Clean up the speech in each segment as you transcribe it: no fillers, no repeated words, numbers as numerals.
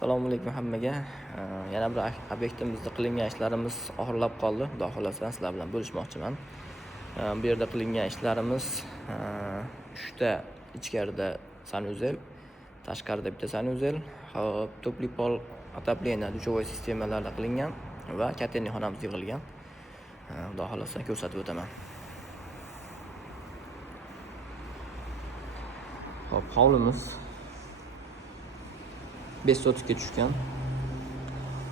Assalomu alaykum hammaga. Yana bir obyektimizda qilingan ishlarimiz oxirlab qoldi. Xudo xolasa sizlar bilan bo'lishmoqchiman. Bu yerda qilingan ishlarimiz 3 ta ichkarida sanuzel, tashqarida bitta sanuzel, hop topli pol, отопление, душевой sistemalarda qilingan va katerni xonamiz yig'ilgan. Xudo xolasa ko'rsatib o'taman. Hop, hovlimiz 5 sotkga tushgan.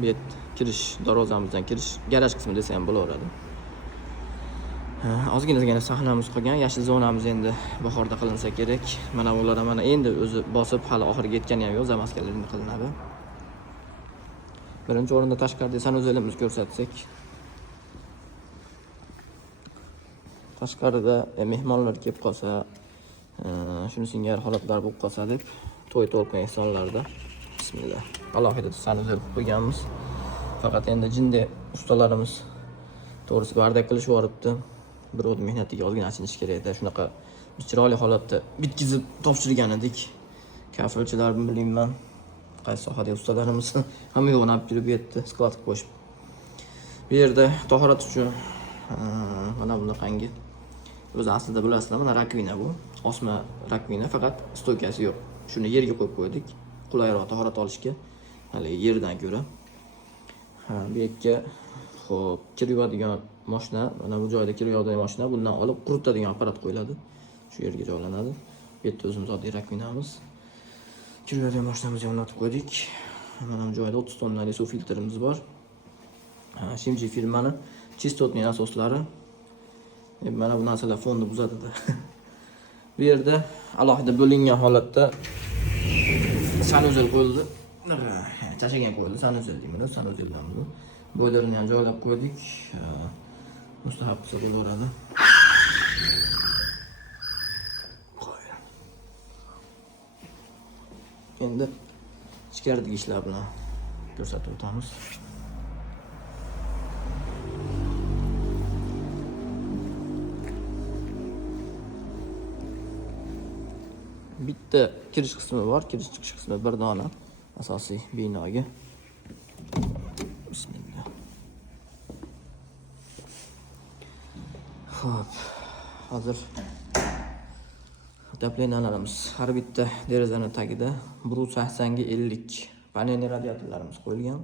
Bu yer kirish, darvozamizdan kirish, garaj qismi desa ham bo'laveradi. Ozgina sahnamiz qolgan, yashil zonamiz endi bahorda qilinsa kerak. Mana ular mana endi o'zi bosib hali oxiriga yetgani ham yo'q, zamaskalarni qilinadi. Birinchi o'rinda tashqarida sanuzelimizni ko'rsatsak. Tashqarida mehmonlar kelib qolsa, shuni singari holatlar bo'lib qolsa deb to'y to'lqin ehsonlarda bismillah alohida sanuzel qo'yganmiz. Faqat endi jinda ustalarimiz to'g'risi bardak qilishib yoribdi. Bir o'z mehnatiga ozgina achinish kerak edi. Shunaqa chiroyli holatda bitkizib topshirgan edik. Kafilchilar bilmayman, qaysi sohada ustalarimiz hamma yo'g'ini olib kirib yetdi, skladga qo'shib. Bu yerda tahorat uchun mana bunaqangi o'zi aslida bilasizlar, mana rakvina bu. Osma rakvina, faqat stoykasi yo'q. Shuni yerga qo'yib qo'ydik. Qulayroq tahorat olishga, hali yerdan ko'ra. Bu yerga xo'p, kir yuvadigan mashina, mana bu joyda kir yuvadigan mashina, bundan olib quritadigan apparat qo'yiladi. Shu yerga joylanadi. Bu yerda o'zimiz oddiy rakvinamiz. Kir yuvadigan mashinamizni o'rnatib qo'ydik. Mana bu joyda 30 tonnali suv filtrimiz bor. Shimji firmani chistotning asoslari. Mana bu narsalar fonni buzadi-da. Bu yerda alohida bo'lingan holatda sanuzel qo'yildi. Tashagan qo'yildi, sanuzel deymiz, sanuzeldan bu. Boylarini ham joylab qo'ydik. Mustahab qilsa bo'laveradi. Endi ichkaridagi ishlar bilan ko'rsatib o'tamiz. Bitta kirish qismi bor, kirish chiqish qismi bir dona asosiy binoga. Bismillah. Xo'p, hozir otoplenyalarimiz har bitta derazaning tagida 180 ga 50 panelli radiatorlarimiz qo'yilgan.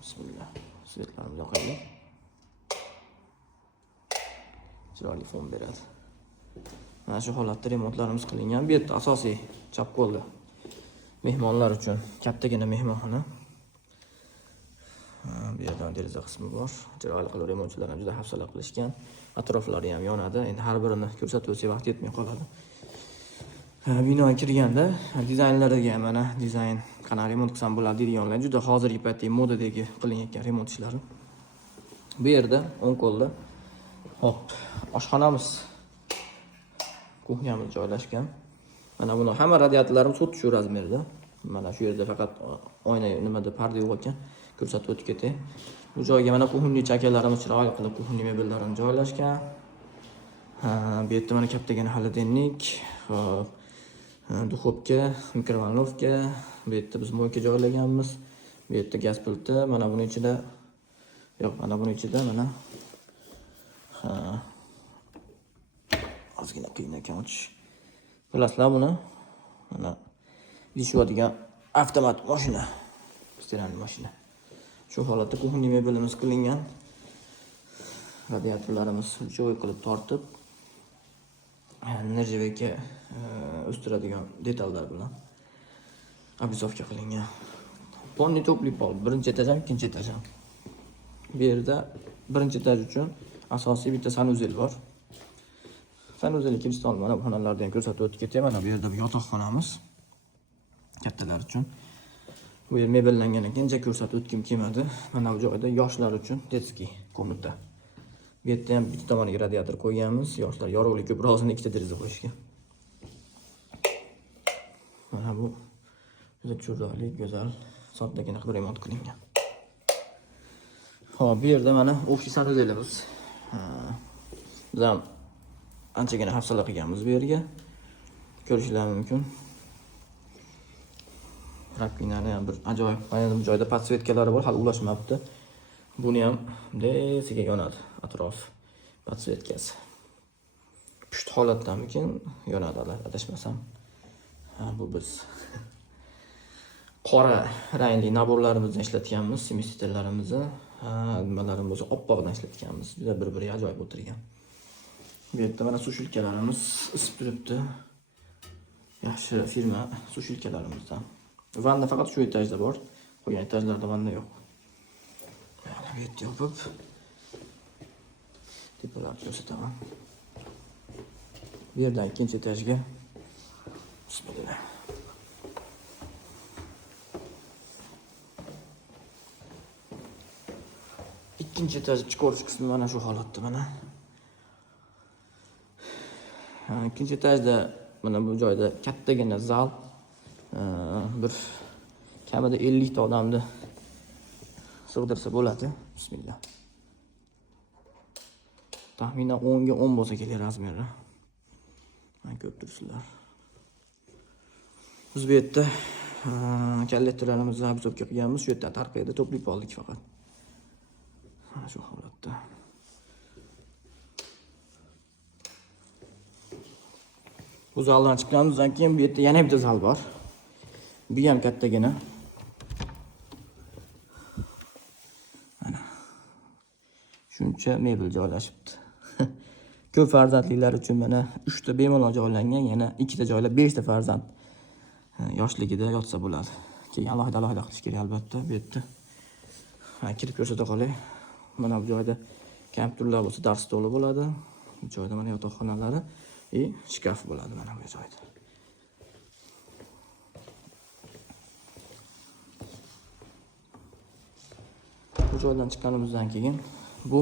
Bismillah. Svetlarimizni yoqaylik. Chiroyli fon beradi. Mana shu holatda remontlarimiz qilingan. Bu yerda asosiy chap qo'lda mehmonlar uchun kattagina mehmonxona. Bu yerda deraza qismi bor. Chiroyli qilib remontchilar ham juda hafsala qilishgan. Atroflari ham yonadi. Endi har birini ko'rsatib o'tsak vaqt yetmay qoladi. Binoga kirganda dizaynlariga mana dizayn qanaqa remont qilsam bo'ladi deydiganlar juda hozirgi paytdagi modadagi qilinayotgan remont ishlari. Bu yerda o'ng qo'lda hop, oshxonamiz, kuxnyamiz joylashgan. Mana buni hamma radiatorlarimiz xuddi shu razmerda. Mana shu yerda faqat oyna nimada parda yo'q ekan, ko'rsatib o'tib ketay. Bu joyga mana kuxunli chakalarimiz chiroyli qilib kuxunli mebellarini joylashgan. Bu yerda mana kattagina xolodilnik, hop, duxovka, mikrovolnovka, bu yerda biz moyka joylaganmiz. Bu yerda gaz pilti, mana buning ichida yo'q, mana buning ichida mana ozgina qiyin ekan ochish. Bilasizlar buni? Mana yishadigan avtomat mashina, stиральный mashina. Shu holatda kuxunli mebelimiz qilingan. Radiatorlarimiz joy qilib tortib, nirjaveka o'stiradigan detallar bilan обрисовка qilingan. Полный topli pol, birinchi etaj ham, ikkinchi etaj ham. Bu yerda birinchi etaj uchun asosiy bitta sanuzel bor. Sanuzelga kirish mana bu xonalarni ham ko'rsatib o'tib ketay. Mana bu yerda bir yotoqxonamiz kattalar uchun. Bu yer mebellangandan keyin ko'rsatib o'tgim kelmadi. Mana bu joyda yoshlar uchun детский komnata. Bu yerda ham bitta tomoniga radiator qo'yganmiz. Yoshlar yorug'lik ko'proq olsin, ikkita deraza qo'yishga. Mana bu juda chiroyli, go'zal, soddagina qilib remont qilingan. Xo'p, bu yerda mana общий sanuzelimiz. Biz ham anchagina hafsala qilganmiz bu yerga. Ko'rishingiz mumkin. Rakvinani ham bir ajoyib. Mana bu joyda podsvetkalari bor, hali ulashmabdi. Buni ham desiga yonadi atrof podsvetkasi. Pusht holatdamikin yonadi, adashmasam. Ha, bu biz qora rangli naborlarimizni ishlatganmiz, semestiterlarimizni. Ha, nimalarimizni oppoqdan ishlatganmiz. Juda bir-biriga ajoyib o'tirgan. Bu yerda mana sushilkalarimiz isib turibdi. Yaxshi firma sushilkalarimizdan. Vanna faqat shu etajda bor. Qolgan etajlarda vanna yo'q. Mana bu yerda yopib tepalarni ko'rsataman. Bu yerdan ikkinchi etajga. Bismillah. İkinci etaj chiqarish qismi mana shu holatda mana. İkinci etajda mana bu joyda kattagina zal, bir kamida 50 ta odamni sig'dirsa bo'ladi. Bismillah. Taxminan 10 ga 10 bo'lsa kerak razmeri. Mana ko'rib turibsizlar. Biz bu yerda kollektorlarimizni obzorga qilganmiz. Shu yerdan tarqaydi, to'plab oldik faqat. Mana shu holatda. Bu zaldan chiqqanimizdan keyin bu yerda yana bitta zal bor. Bu ham kattagina. Mana. Shuncha mebel joylashibdi. Ko'p farzandlilar uchun mana 3 ta bemalol joylangan, yana 2 ta joylab 5 ta farzand yoshligida yotsa bo'ladi. Keyin alohida qilish kerak albatta bu yerda. Kirib ko'rsata qolay. Mana bu joyda kompyuterlar bo'lsa, dars stoli bo'ladi. Bu joyda mana yotoqxonalari va shkaf bo'ladi mana bu joyda. Bu joydan chiqqanimizdan keyin bu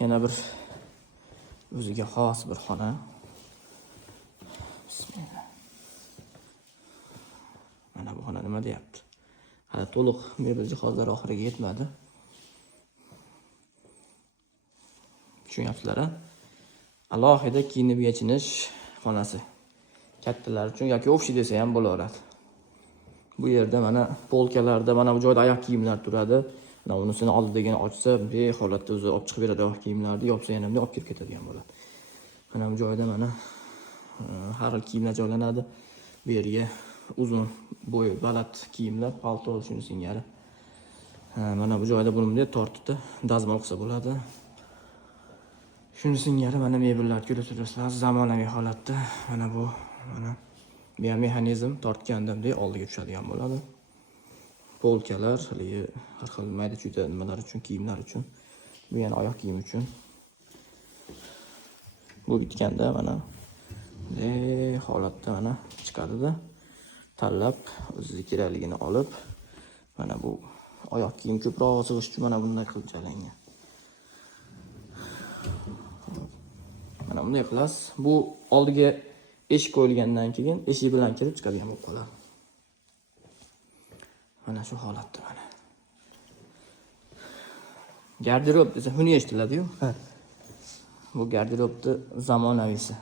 yana bir o'ziga xos bir xona. Bismillah. Mana bu xona nima deyapti? Hali to'liq mebel jihozlari oxiriga yetmadi. Tushunyapsizlar-a? Alohida kiyinib yechinish xonasi. Kattalar uchun yoki общий desa ham bo'laveradi. Bu yerda mana polkalarda mana bu joyda oyoq kiyimlar turadi. Mana unisini oldidagini ochsa, beholatda o'zi olib chiqib beradi oyoq kiyimlarni, yopsa yana olib kirib ketadigan bo'ladi. Mana bu joyda mana har xil kiyimlar joylanadi. Bu yerga uzun bo'y baland kiyimlar, palto shuni singari. Mana bu joyda bunday tortibdi, dazmol qilsa bo'ladi. Shuni singari mana mebellar ko'rib turibsizlar, zamonaviy holatda. Mana bu mexanizm tortgandimdek oldiga tushadigan bo'ladi. Polkalar, har xil mayda-chuyda nimalar uchun, kiyimlar uchun. Bu yana oyoq kiyim uchun. Bu bitganda mana holatda mana chiqadi-da. Tanlab o'ziga kerakligini olib, mana bu oyoq kiyim ko'proq sig'ish uchun mana bunday qilib joylangan. Mana bunday qilasiz. Bu oldiga eshik qo'yilgandan keyin eshik bilan kirib chiqadigan bo'lib qoladi. Mana shu holatda mana. Garderob desa xunuk eshitiladi-yu. Bu garderobni zamonaviysi.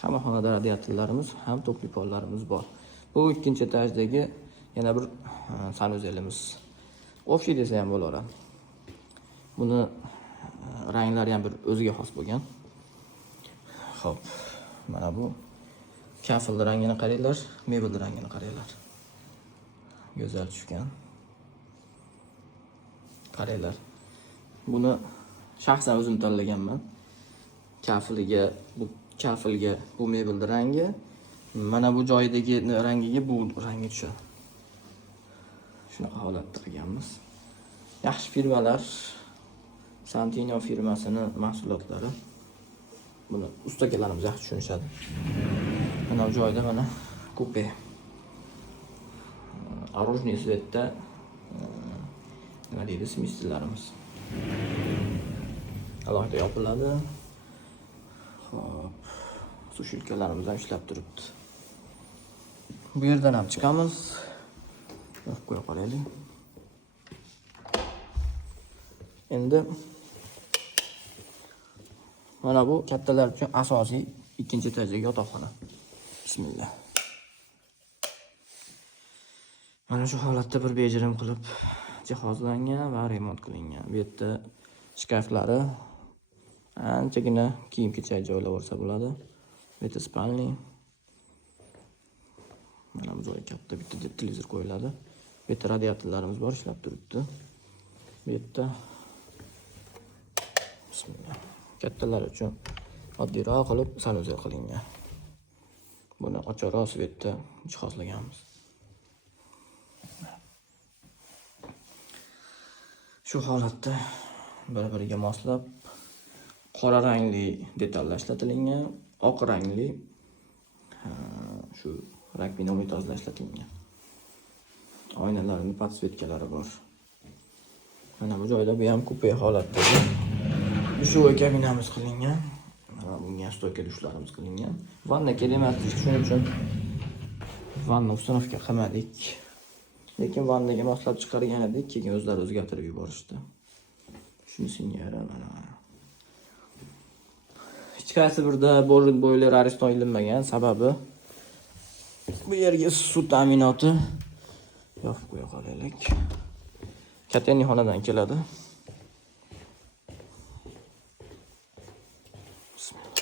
Hamma xonada radiatorlarimiz ham to'pli pollarimiz bor. Bu ikkinchi etajdagi yana bir sanuzelimiz. Общий desa ham bo'laveradi. Buni ranglari ham bir o'ziga xos bo'lgan. Xo'p, mana bu kafel rangini qaranglar, mebel rangini qaranglar. Go'zal tushgan. Qaranglar. Buni shaxsan o'zim tanlaganman. Kafilga bu mebel rangi, mana bu joydagi rangiga bu rangi tushadi. Shunaqa holatda qilganmiz. Yaxshi firmalar, Santino firmasini mahsulotlari. Buni ustakalarimiz yaxshi tushunishadi. Mana bu joyda mana kupe. Arujniy svetda nima deydi, smistillarimiz. Alohida yopiladi. Xo'p, sushilkalarimiz ham ishlab turibdi. Bu yerdan ham chiqamiz. Yo'q, qo'ya qolaylik. Endi mana bu kattalar uchun asosiy ikkinchi etajdagi yotoqxona. Bismillah. Mana shu holatda bir bejirim qilib jihozlangan va remont qilingan. Bu yerda shkaflari anchagina kiyim-kechak joylab olsa bo'ladi. Bu yerda spalni. Mana bu joyga katta bitta televizor qo'yiladi. Bu yerda radiatorlarimiz bor, ishlab turibdi. Bu yerda bismillah. Kattalar uchun oddiyroq qilib sanuzel qilingan. Buni ochoqroq svetda jihozlaganmiz. Shu holatda bir-biriga moslab qora rangli detallar ishlatilgan, oq rangli shu rakbina unitazlar ishlatilgan. Oynalarning podsvetkalari bor. Mana bu joyda bu ham kupe holatdagi dushovoy kabinamiz qilingan. Mana bunga stoyka dushlarimiz qilingan. Vanna kerak emas, shuning uchun vanna uстановка qilmadik. Lekin vannaga moslab chiqargan edik, keyin o'zlari o'zgartirib yuborishdi. Shunisiga mana. Hech qaysi birda boiler ariston ilinmagan, sababi bu yerga suv ta'minoti yopib qo'ya qolaylik. Katenniy xonadan keladi. Bismillah.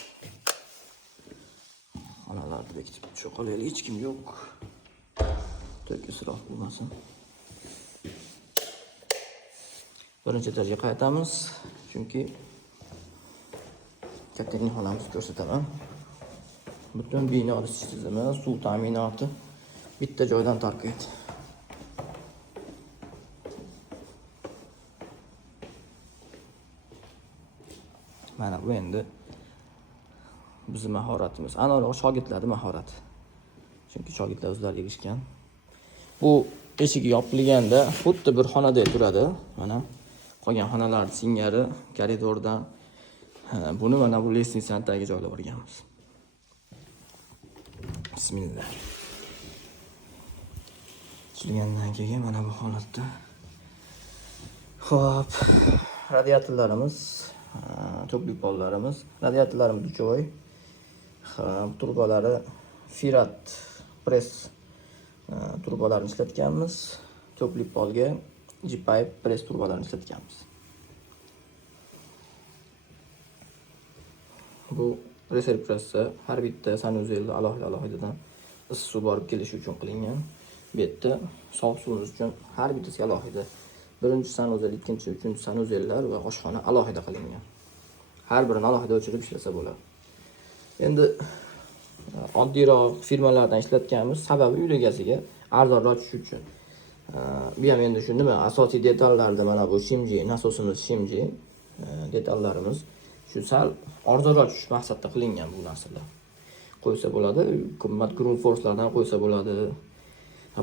Xonalarni bekitib tusha qolaylik, hech kim yo'q. To'kisroq bo'lmasin. Birinchi etaja qaytamiz, chunki katenniy xonamizni ko'rsataman. Butun bino tizimi, suv ta'minoti bitta joydan tarqaydi. Mana bu endi bizning mahoratimiz. Aniqroq shogirdlarning mahorati. Chunki shogirdlar o'zlari erishgan. Bu eshik yopilganda xuddi bir xonadek turadi. Mana qolgan xonalar singari koridordan buni mana bu lestnitsani tagiga joylab o'rganmiz. Bismillah. Ochilgandan keyin mana bu holatda. Xo'p, radiatorlarimiz, to'pli pollarimiz, radiatorlarimiz joy. Turbolari Firat press turbolarini ishlatganmiz. To'pli polga G-pipe press turbolarini ishlatganmiz. Bu reservpressa har bitta sanuzelni alohida-alohidadan issiq suv borib kelishi uchun qilingan. Bu yerda sovuq suvimiz uchun har bittasiga alohida. Birinchi sanuzel, ikkinchi, uchinchi sanuzellar va oshxona alohida qilingan. Har birini alohida o'chirib ishlasa bo'ladi. Endi oddiyroq firmalardan ishlatganmiz, sababi uy egasiga arzonroq tushishi uchun. Bu ham endi shu nima asosiy detallarda mana bu shimji, nasosimiz shimji detallarimiz shu sal arzonroq tushish maqsadida qilingan bu narsalar. Qo'ysa bo'ladi, qimmat ground forcelardan qo'ysa bo'ladi.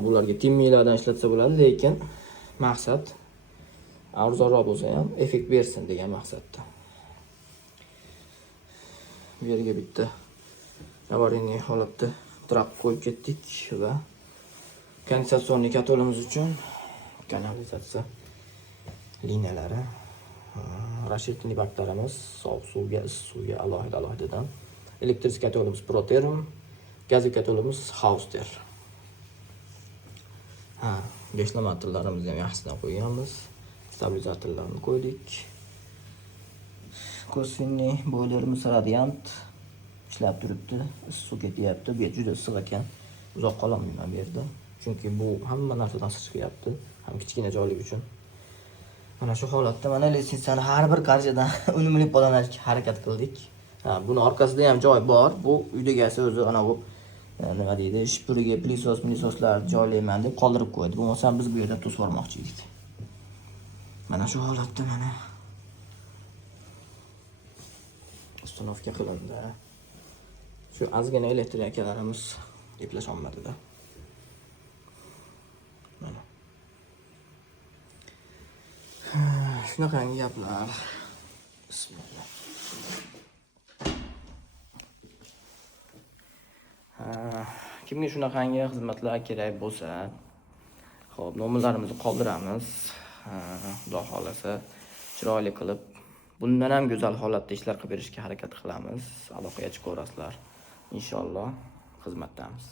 Bularga timmilardan ishlatsa bo'ladi, lekin maqsad arzonroq bo'lsa ham effekt bersin degan maqsadda. Bu yerga bitta avariy holatda trap qo'yib ketdik va kanalizatsiya katolimiz uchun kanalizatsiya liniyalari, rashidli baktarimiz, sovuq suvga, issiq suvga alohida-alohidadan, elektrik katolimiz Proterum, gaz katolimiz Hauster. Gashlomatorlarimizni ham yaxshidan qo'yganmiz. Stabilizatorlarni qo'ydik. Kosfinniy boilerimiz Radiant ishlab turibdi. Suv ketyapti. Bu yer juda issiq ekan. Uzoq qololmayman bu yerda. Chunki bu hamma narsadan chiqyapti. Ham kichkina joylik uchun. Mana shu holatda mana litsenziyani har bir qarjadan unumli foydalanishga harakat qildik. Buni orqasida ham joy bor. Bu uy egasi o'zi ana bu nima deydi, shipuriga plisos-milisoslar joylayman deb qoldirib qo'ydi. Bo'lmasa biz bu yerda tuz bormoqchi edik. Mana shu holatda mana uстановка qilindi. Shu ozgina elektrikalarimiz eplash olmadi-da. Mana. Shunaqangi gaplar. Bismillah. Kimga shunaqangi xizmatlar kerak bo'lsa, xo'p, nomerlarimizni qoldiramiz. Xudo xolasa chiroyli qilib bundan ham go'zal holatda ishlar qilib berishga harakat qilamiz. Aloqaga chiqaverasizlar. Inshaalloh xizmatdamiz.